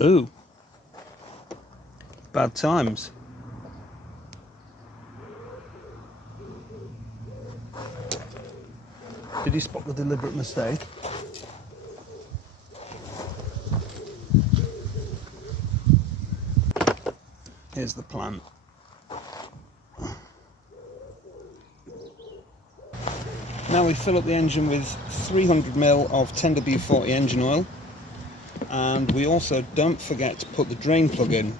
Ooh, bad times. Did you spot the deliberate mistake? Here's the plan. Now we fill up the engine with 300ml of 10W40 engine oil, and we also don't forget to put the drain plug in,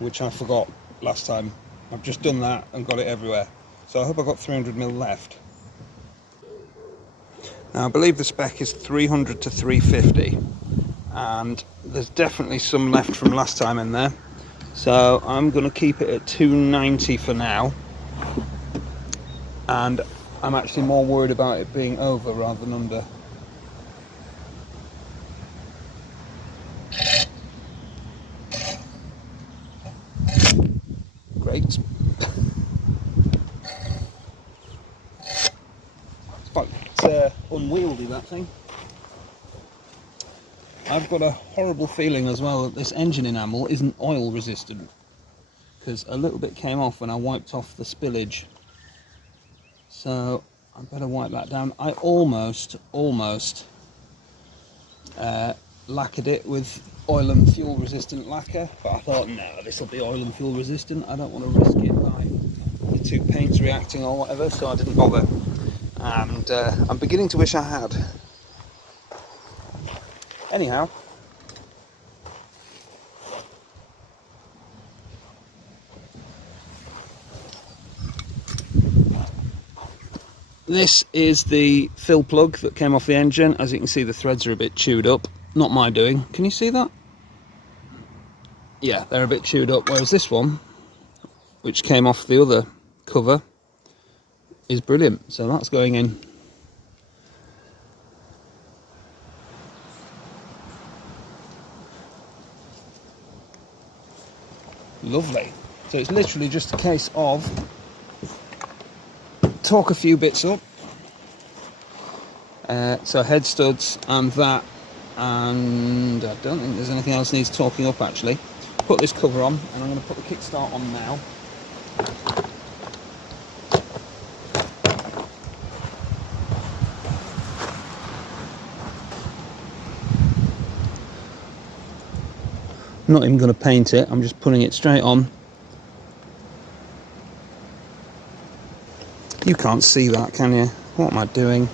which I forgot last time. I've just done that and got it everywhere. So I hope I've got 300ml left. Now I believe the spec is 300 to 350, and there's definitely some left from last time in there. So I'm going to keep it at 290 for now, and I'm actually more worried about it being over rather than under. Great. It's quite unwieldy, that thing. I've got a horrible feeling as well that this engine enamel isn't oil resistant, because a little bit came off when I wiped off the spillage. So I better wipe that down. I almost lacquered it with oil and fuel resistant lacquer, but I thought, no, this will be oil and fuel resistant. I don't want to risk it by the two paints reacting or whatever, so I didn't bother. And I'm beginning to wish I had. Anyhow, this is the fill plug that came off the engine. As you can see, the threads are a bit chewed up. Not my doing. Can you see that? Yeah, they're a bit chewed up, whereas this one, which came off the other cover, is brilliant. So that's going in. Lovely. So it's literally just a case of torque a few bits up. So head studs and that, and I don't think there's anything else needs torquing up actually. Put this cover on, and I'm going to put the kickstart on now. I'm not even going to paint it, I'm just putting it straight on. You can't see that, can you? What am I doing?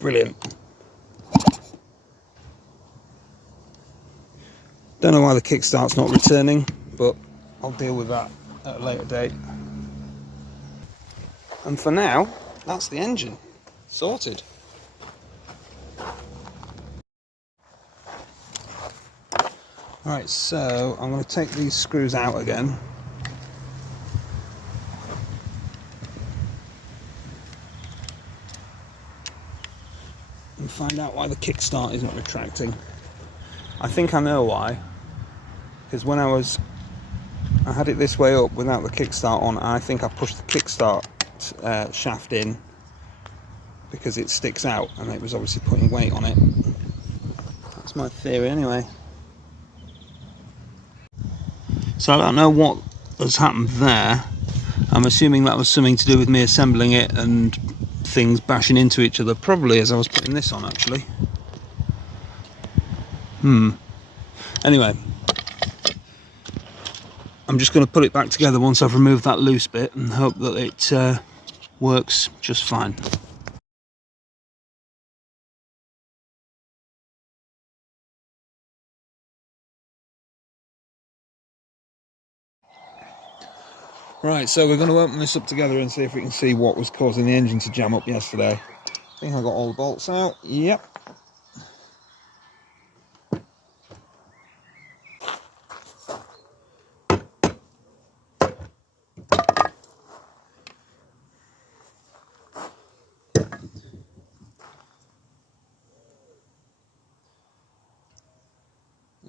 Brilliant. Don't know why the kickstart's not returning, but I'll deal with that at a later date. And for now, that's the engine sorted. Right, so I'm going to take these screws out again. And find out why the kickstart isn't retracting. I think I know why. Because when I had it this way up without the kickstart on, I think I pushed the kickstart shaft in because it sticks out, and it was obviously putting weight on it. That's my theory anyway. So I don't know what has happened there. I'm assuming that was something to do with me assembling it and things bashing into each other, probably as I was putting this on actually. Anyway, I'm just going to put it back together once I've removed that loose bit and hope that it works just fine. Right, so we're going to open this up together and see if we can see what was causing the engine to jam up yesterday. I think I got all the bolts out. Yep.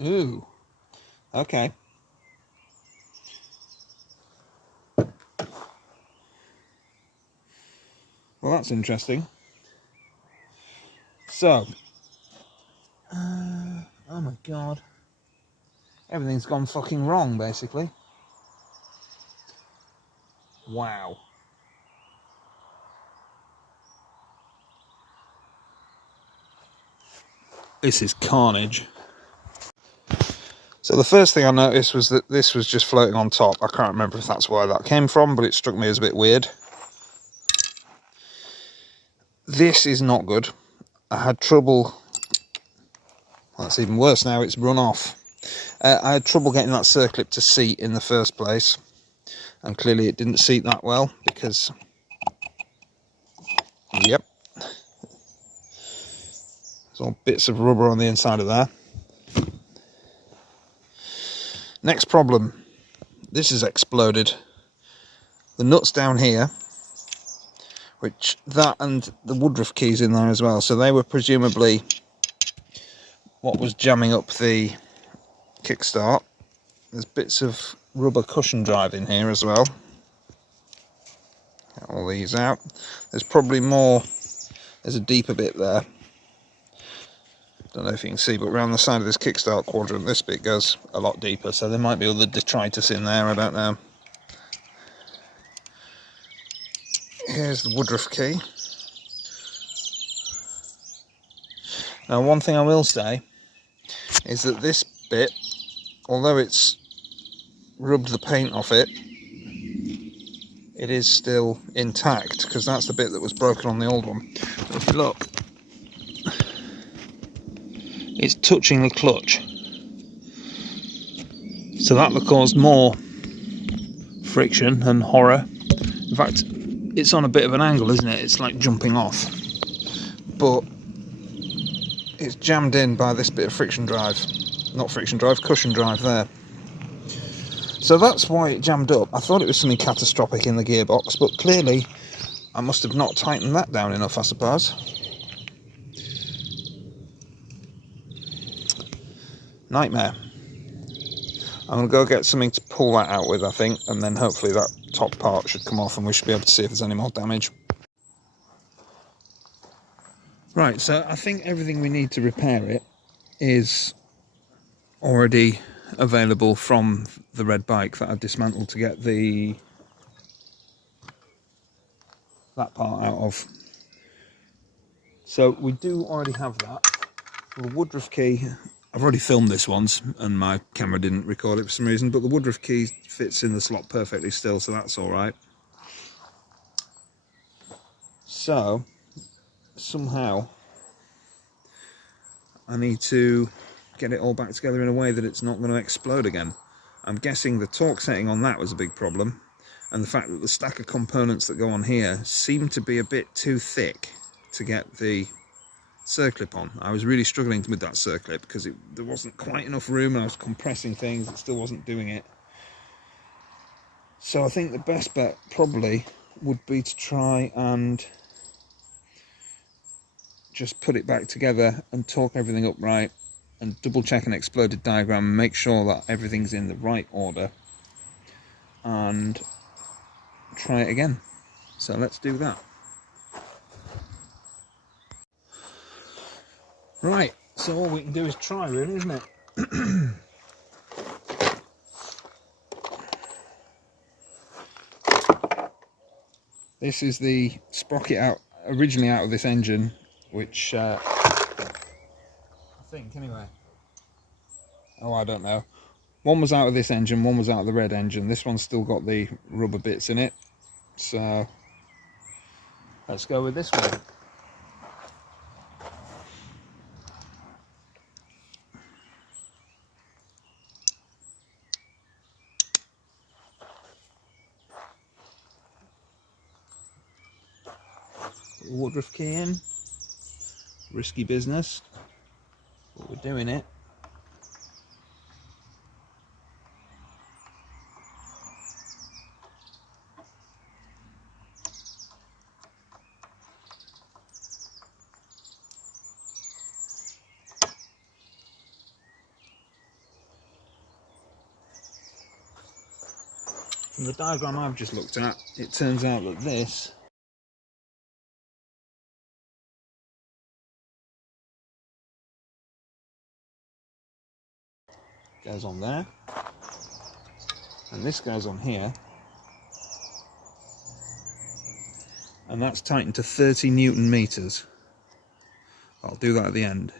Ooh. Okay. Well, that's interesting. So, oh my god, everything's gone fucking wrong, basically. Wow. This is carnage. So the first thing I noticed was that this was just floating on top. I can't remember if that's where that came from, but it struck me as a bit weird. This is not good. I had trouble. Well, that's even worse now, it's run off. I had trouble getting that circlip to seat in the first place. And clearly it didn't seat that well because... Yep. There's all bits of rubber on the inside of there. Next problem. This has exploded. The nuts down here, which that and the woodruff keys in there as well, so they were presumably what was jamming up the kickstart. There's bits of rubber cushion drive in here as well. Get all these out. There's probably more. There's a deeper bit there. Don't know if you can see, but around the side of this kickstart quadrant, this bit goes a lot deeper, so there might be other detritus in there, I don't know. Here's the woodruff key. Now, one thing I will say is that this bit, although it's rubbed the paint off it, it is still intact, because that's the bit that was broken on the old one. But if you look, it's touching the clutch. So that will cause more friction and horror. In fact, it's on a bit of an angle, isn't it? It's like jumping off. But it's jammed in by this bit of friction drive. Not friction drive, cushion drive there. So that's why it jammed up. I thought it was something catastrophic in the gearbox, but clearly I must have not tightened that down enough, I suppose. Nightmare. I'm going to go get something to pull that out with, I think, and then hopefully that top part should come off and we should be able to see if there's any more damage. Right, so I think everything we need to repair it is already available from the red bike that I've dismantled to get that part out of. So we do already have that. The woodruff key, I've already filmed this once and my camera didn't record it for some reason, but the woodruff key fits in the slot perfectly still, so that's alright. So, somehow, I need to get it all back together in a way that it's not going to explode again. I'm guessing the torque setting on that was a big problem, and the fact that the stack of components that go on here seem to be a bit too thick to get the circlip on. I was really struggling with that circlip because there wasn't quite enough room and I was compressing things, it still wasn't doing it. So I think the best bet probably would be to try and just put it back together and torque everything up right and double check an exploded diagram and make sure that everything's in the right order and try it again. So let's do that. Right, so all we can do is try, really, isn't it? This is the sprocket originally out of this engine, which I think, anyway. Oh, I don't know. One was out of this engine, one was out of the red engine. This one's still got the rubber bits in it. So let's go with this one. the Woodruff key in. Risky business, but we're doing it. From the diagram I've just looked at, it turns out that this goes on there, and this goes on here, and that's tightened to 30 Newton meters. I'll do that at the end.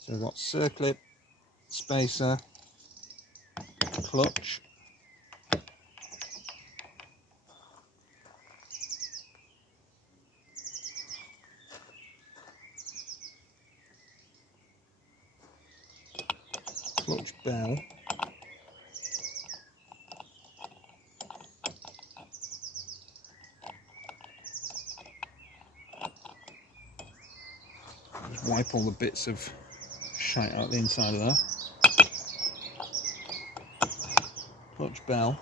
So we've got circlip, spacer, clutch, clutch bell, just wipe all the bits of shite out the inside of there. Clutch bell.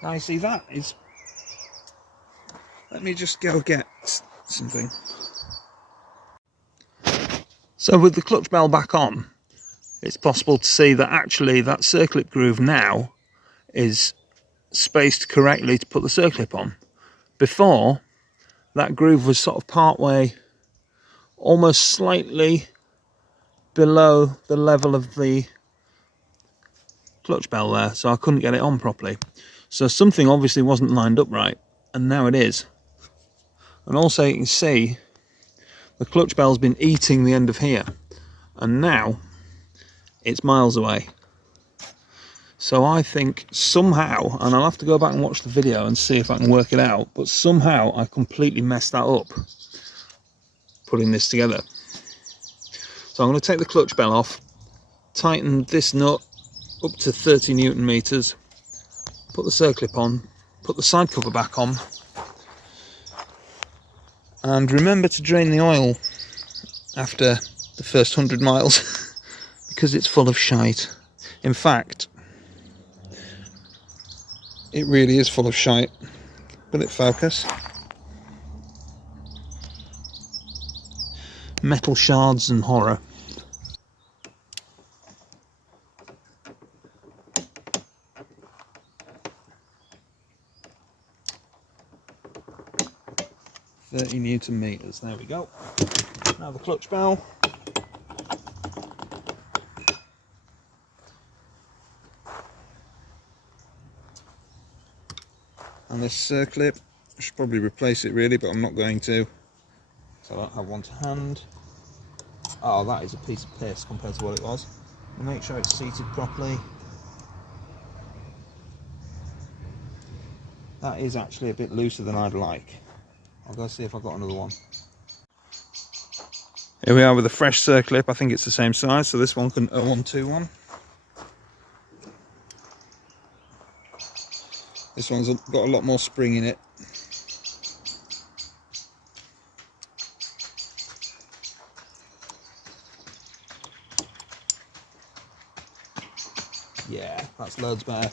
Now you see that is, let me just go get something. So with the clutch bell back on, it's possible to see that actually that circlip groove now is spaced correctly to put the circlip on. Before, that groove was sort of part way, almost slightly below the level of the clutch bell there, so I couldn't get it on properly. So something obviously wasn't lined up right, and now it is. And also you can see the clutch bell's been eating the end of here, and now it's miles away. So I think somehow, and I'll have to go back and watch the video and see if I can work it out, but somehow I completely messed that up putting this together. So I'm going to take the clutch bell off, tighten this nut up to 30 Newton meters, put the circlip on, put the side cover back on, and remember to drain the oil after the first 100 miles because it's full of shite. In fact, it really is full of shite. Will it focus? Metal shards and horror. Newton meters, there we go. Now the clutch bell. And this circlip, I should probably replace it really, but I'm not going to, so I don't have one to hand. Oh, that is a piece of piss compared to what it was. We'll make sure it's seated properly. That is actually a bit looser than I'd like. I'll go see if I've got another one. Here we are with a fresh circlip. I think it's the same size, so this one can 0121. This one's got a lot more spring in it. Yeah, that's loads better.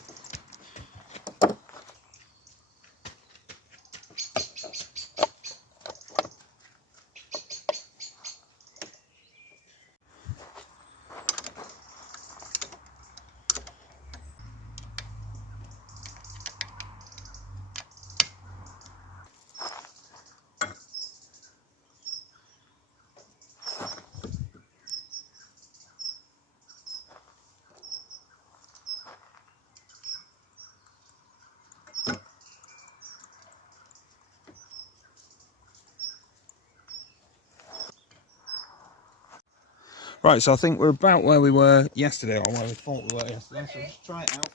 Right, so I think we're about where we were yesterday, or where we thought we were yesterday, so let's try it out.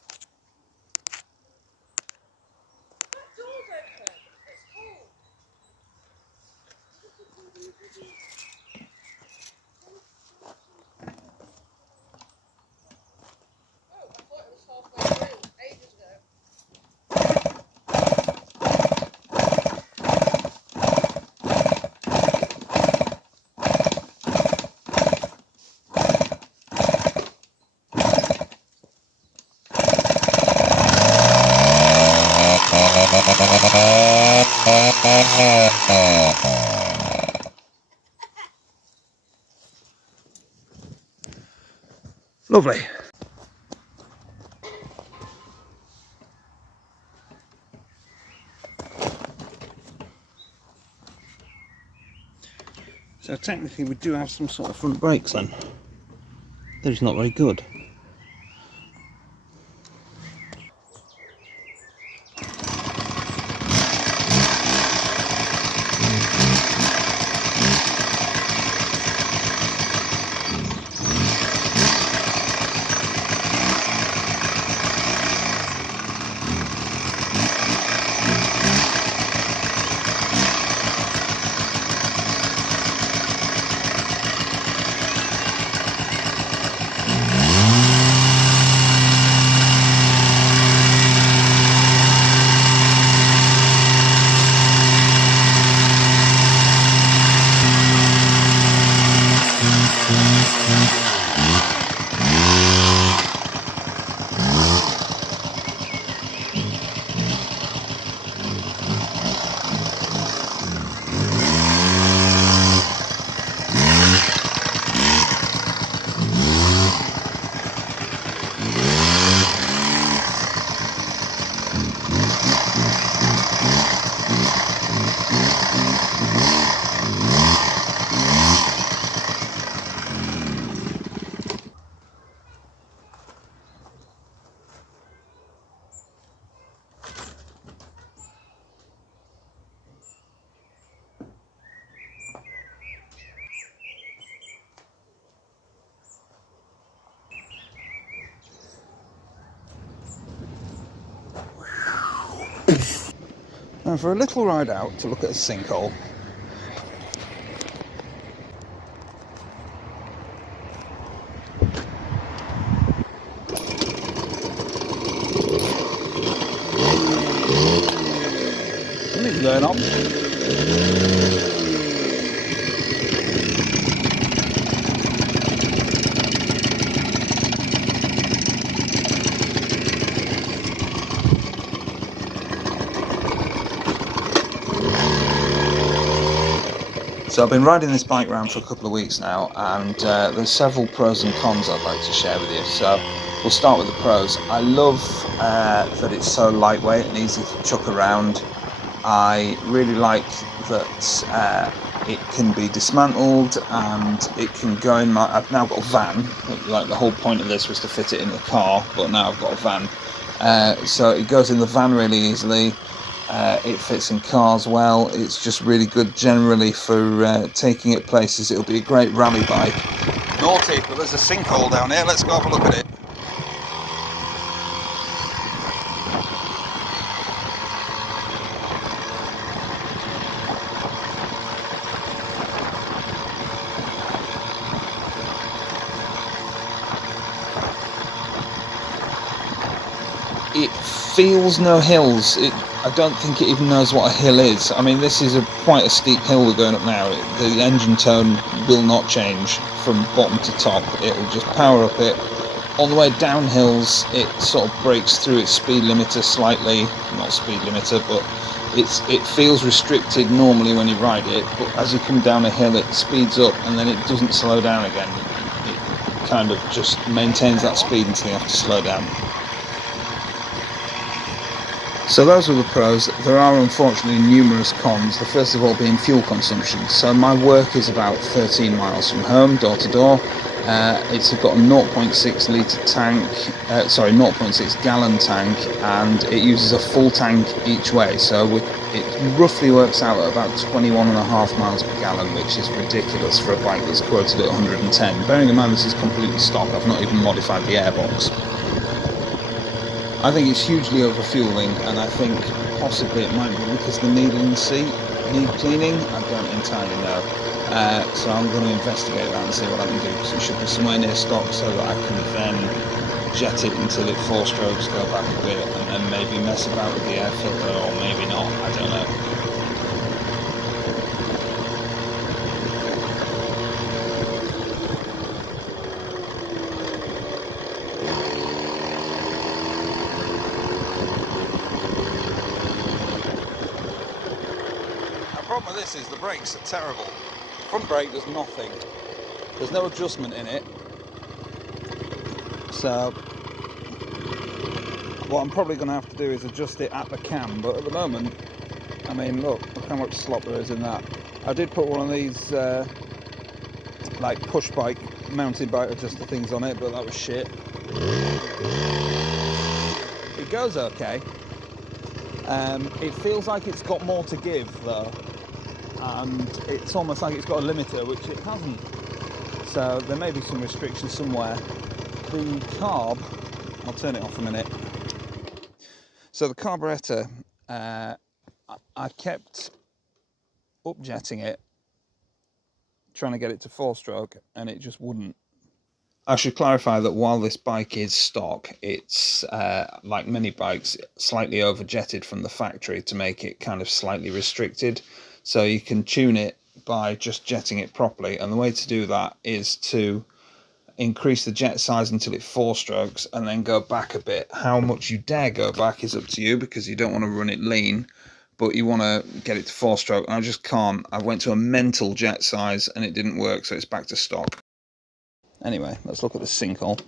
Lovely. So technically we do have some sort of front brakes then. They're just not very good. And for a little ride out to look at a sinkhole. Something's going on. So I've been riding this bike around for a couple of weeks now, and there's several pros and cons I'd like to share with you. So we'll start with the pros. I love that it's so lightweight and easy to chuck around. I really like that it can be dismantled and it can go in my... I've now got a van. Like, the whole point of this was to fit it in the car, but now I've got a van. So it goes in the van really easily. It fits in cars well. It's just really good generally for taking it places. It'll be a great rally bike. Naughty, but there's a sinkhole down here. Let's go have a look at it. It feels no hills. I don't think it even knows what a hill is. I mean, this is quite a steep hill we're going up now. The engine tone will not change from bottom to top. It'll just power up it. On the way down hills, it sort of breaks through its speed limiter slightly. Not speed limiter, but it feels restricted normally when you ride it. But as you come down a hill, it speeds up and then it doesn't slow down again. It kind of just maintains that speed until you have to slow down. So those are the pros. There are unfortunately numerous cons, the first of all being fuel consumption. So my work is about 13 miles from home, door to door. It's got a 0.6 litre tank, 0.6 gallon tank, and it uses a full tank each way. So it roughly works out at about 21.5 miles per gallon, which is ridiculous for a bike that's quoted at 110. Bearing in mind this is completely stock, I've not even modified the airbox. I think it's hugely overfueling, and I think possibly it might be because the needle in the seat need cleaning. I don't entirely know. So I'm going to investigate that and see what I can do, because it should be somewhere near stock so that I can then jet it until it 4 strokes, go back a bit, and then maybe mess about with the air filter, or maybe not, I don't know. problem with this is the brakes are terrible. Front brake does nothing. There's no adjustment in it. So what I'm probably going to have to do is adjust it at the cam, but at the moment, I mean, look how much slop there is in that. I did put one of these like push bike, mountain bike adjuster things on it, but that was shit. It goes okay. It feels like it's got more to give though, and it's almost like it's got a limiter, which it hasn't. So there may be some restrictions somewhere. The carb, I'll turn it off a minute. So the carburetor, I kept upjetting it, trying to get it to 4-stroke, and it just wouldn't. I should clarify that while this bike is stock, it's like many bikes, slightly overjetted from the factory to make it kind of slightly restricted. So you can tune it by just jetting it properly, and the way to do that is to increase the jet size until it's 4 strokes and then go back a bit. How much you dare go back is up to you, because you don't want to run it lean, but you want to get it to 4-stroke, and I just can't. I went to a mental jet size and it didn't work, so it's back to stock. Anyway, let's look at the sinkhole.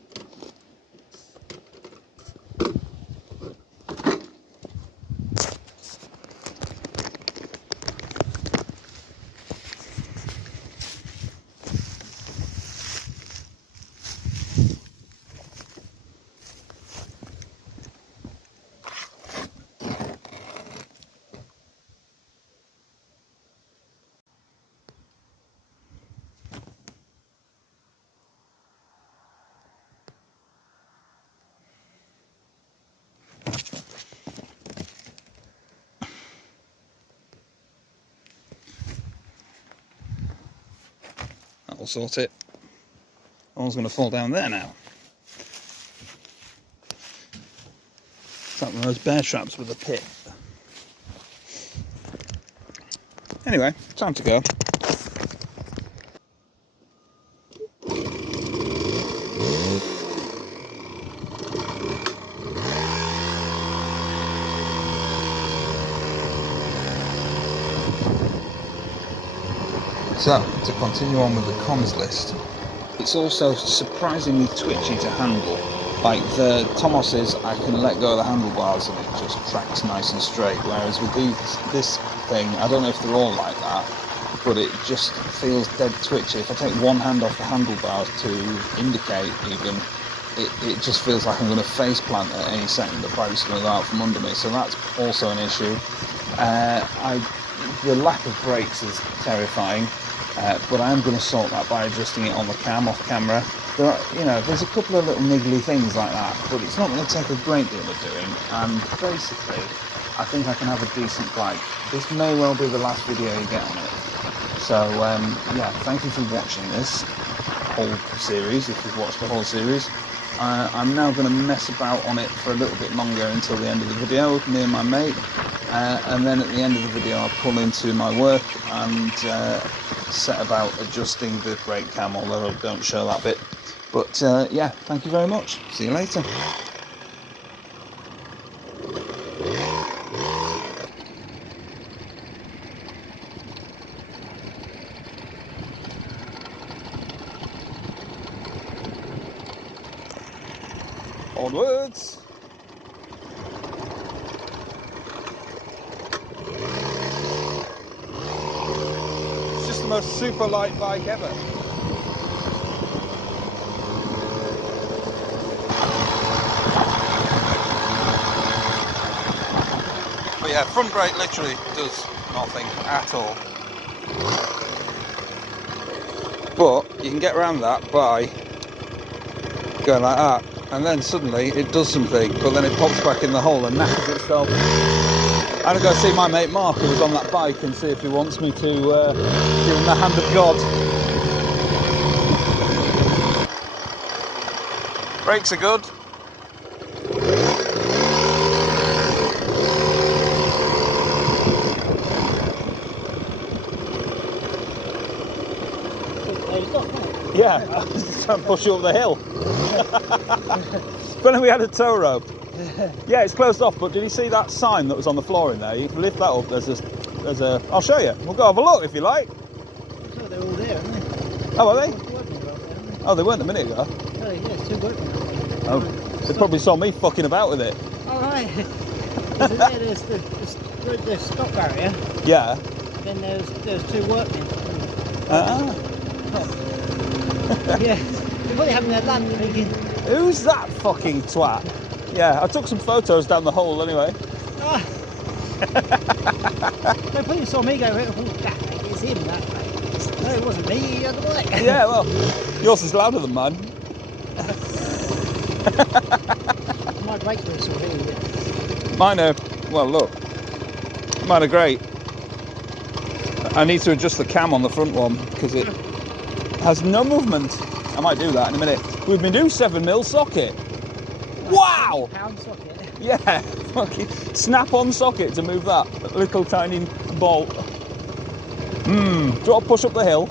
That'll sort it. One's going to fall down there now. It's like one of those bear traps with a pit. Anyway, time to go. So, to continue on with the cons list, it's also surprisingly twitchy to handle. Like the Tomoses, I can let go of the handlebars and it just tracks nice and straight, whereas with this thing, I don't know if they're all like that, but it just feels dead twitchy. If I take one hand off the handlebars to indicate even, it just feels like I'm going to face plant at any second. The bike's going to go out from under me, so that's also an issue. The lack of brakes is terrifying. But I am going to sort that by adjusting it on the cam, off camera. There are, there's a couple of little niggly things like that, but it's not going to take a great deal of doing. And basically, I think I can have a decent bike. This may well be the last video you get on it. So, yeah, thank you for watching this whole series, if you've watched the whole series. I'm now going to mess about on it for a little bit longer until the end of the video with me and my mate. And then at the end of the video I'll pull into my work and set about adjusting the brake cam, although I don't show that bit. But yeah, thank you very much. See you later. Onwards. It's just the most super light bike ever. But yeah, front brake literally does nothing at all. But you can get around that by going like that. And then suddenly it does something, but then it pops back in the hole and knackers itself. I'm going to go see my mate Mark, who was on that bike, and see if he wants me to give him the hand of God. Brakes are good. Yeah, I was trying to push you up the hill. But then we had a tow rope. Yeah, it's closed off, but did you see that sign that was on the floor in there? You can lift that up, there's as a. I'll show you. We'll go have a look if you like. So they're all there, aren't they? Oh, are they? There, Oh, they weren't a minute ago. oh, yeah, it's two workmen. Oh, they probably saw me fucking about with it. Oh, right. There's the stop barrier. Yeah. Then there's two workmen. Ah. Yeah, they're probably having their lunch thinking. Who's that fucking twat? Yeah, I took some photos down the hole anyway. Oh. They probably saw me go, oh, that mate, it's him, that mate. No, it wasn't me, the other way. Yeah, well, yours is louder than mine. My brakes were sort of Mine are, well, look. Mine are great. I need to adjust the cam on the front one because it has no movement. I might do that in a minute. We've been doing 7mm socket. Wow! Pound socket. Yeah, fucking snap-on socket to move that little tiny bolt. Do you want to push up the hill?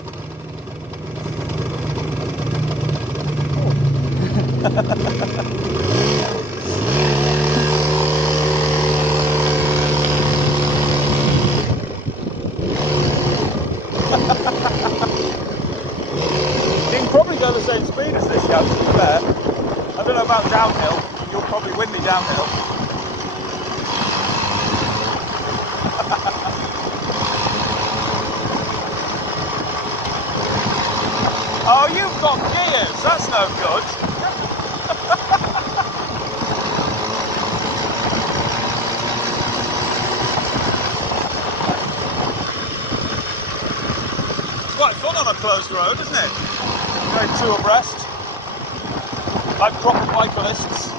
You can probably go the same speed as this, Jan, to be fair. I don't know about downhill. You'll probably win me downhill. Oh, you've got gears. That's no good. It's quite fun on a closed road, isn't it? Going two abreast. Like proper bicyclists.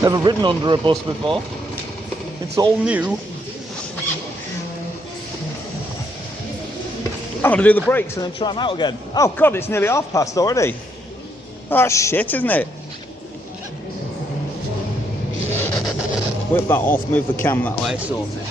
Never ridden under a bus before. It's all new. I'm going to do the brakes and then try them out again. Oh God, it's nearly past already. Oh, that's shit, isn't it? Whip that off, move the cam that way, sorted.